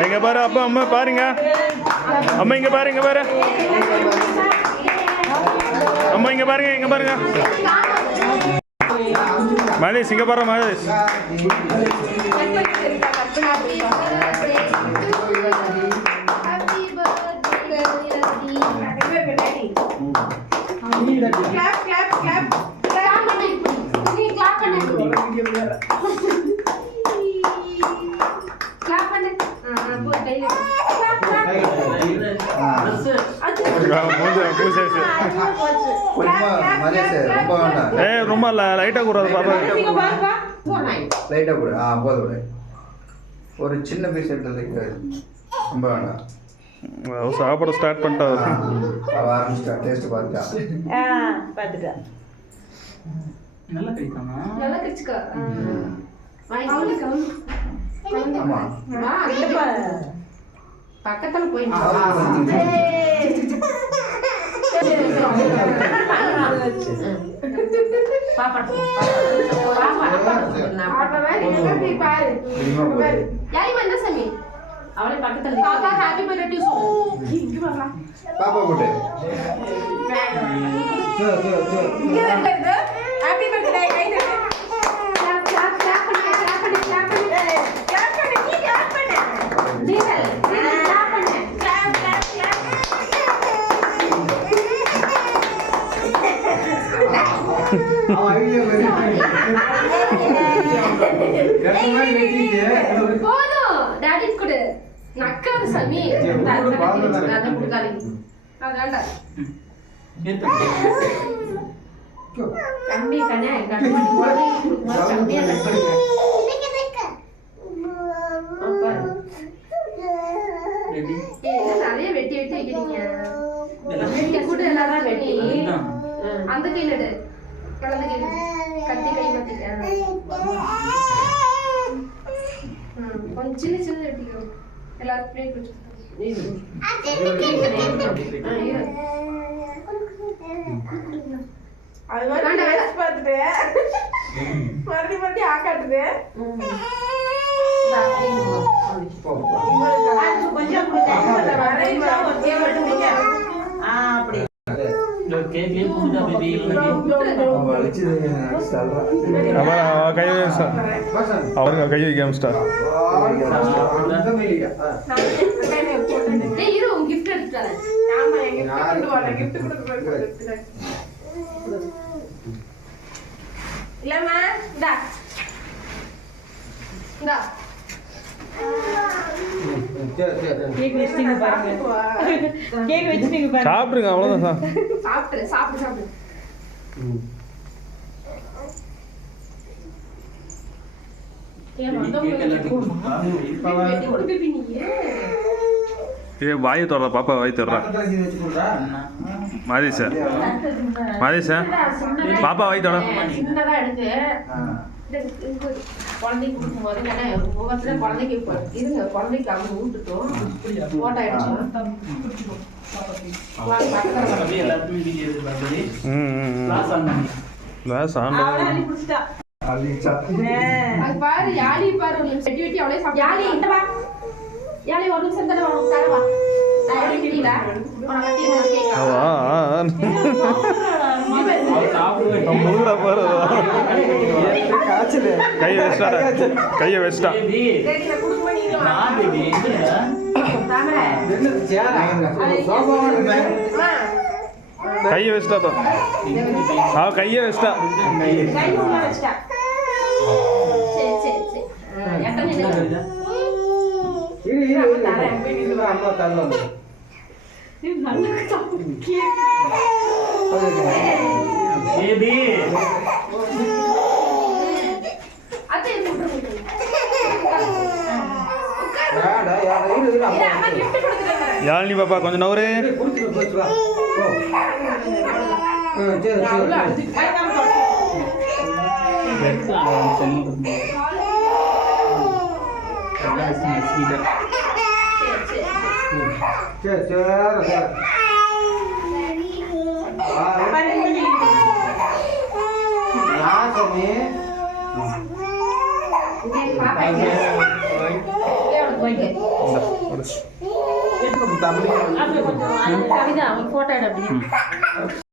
எங்க பாரு அப்பா அம்மா பாருங்க அம்மா இங்க பாருங்க பாரு அம்மா இங்க பாருங்க மகேஷ் இங்க பாரு மகேஷ் ரொம்ப லைட்டா கூடாது பாப்பா லைட்டா கூட போதும் ஒரு சின்ன பீஸ் எடுத்து ரொம்ப வேண்டாம் சாப்பிட ஸ்டார்ட் பண்ணிட்டா ஆரம்பிச்சிட்டா டேஸ்ட் பார்த்துட்டா நல்லா கைத்தாமா நல்லா கச்சுக்கா ஆமா பக்கத்துல போய் அவளை பக்கத்துல பாப்பா ஹாப்பி பர்த்டே சொல்லு பாப்பா போட்டு ஹாப்பி பர்த்டே கை தட்டு போதும் டாடி கொடு நக்காத சாமி அத குடுக்காதீங்க அதான்டா கம்மி கண்ணே கம்மி போடு கம்மியா கட் பண்ணுங்க அப்பா நிறைய வெட்டி வைக்கிறீங்க வெட்டி கூட எல்லாரும் வெட்டி அந்த கையில எடு கலந்து கையில கத்தி கை மாத்திக்க கொஞ்சம் சின்ன சின்ன வெட்டிக்கோ எல்லாரும் பிளேட் வச்சு அது மாதிரி பார்த்துட்டு மறுபடியும் ஆக்காட்டுது கொஞ்சம் அப்படி அவருக்கு கை வைக்க ஸ்டார் கிஃப்ட் எடுத்துட்டாரு இல்லம்மா இந்தா இந்தா கேக் வெச்சிங்க பாருங்க கேக் வெச்சிங்க பாருங்க சாப்பிடுங்க அவ்வளவுதான் சாப்பிடு ஏ வாயை தொடர பாப்பா வாய் தொடர மாதேஷ் பாப்பா வாய் தொட சின்னதா எடுத்து குழந்தைக்கு கொடுக்கும்போது முகத்துல குழந்தைக்கு இருங்க குழந்தைக்கு அவங்க ஊட்டுட்டோம் போட்டோ எடுத்து பாரு யாழி பாரு வெட்டி வெட்டி அவளே யாழி இந்த வா யாழி ஒரு நிமிஷம் தானே தரவா கைய வச்சிட்டா கைய வச்சிட்டா அவ கைய வச்சிட்டா யாழினி பாப்பா கொஞ்சம் நவரு சரி சரி பாருங்க கொஞ்சம் யாசமி எடுத்துக்கோ. தம்பி அப்படியே கொஞ்சம் கவிதா ஒரு போட்டோ எடு அப்படியே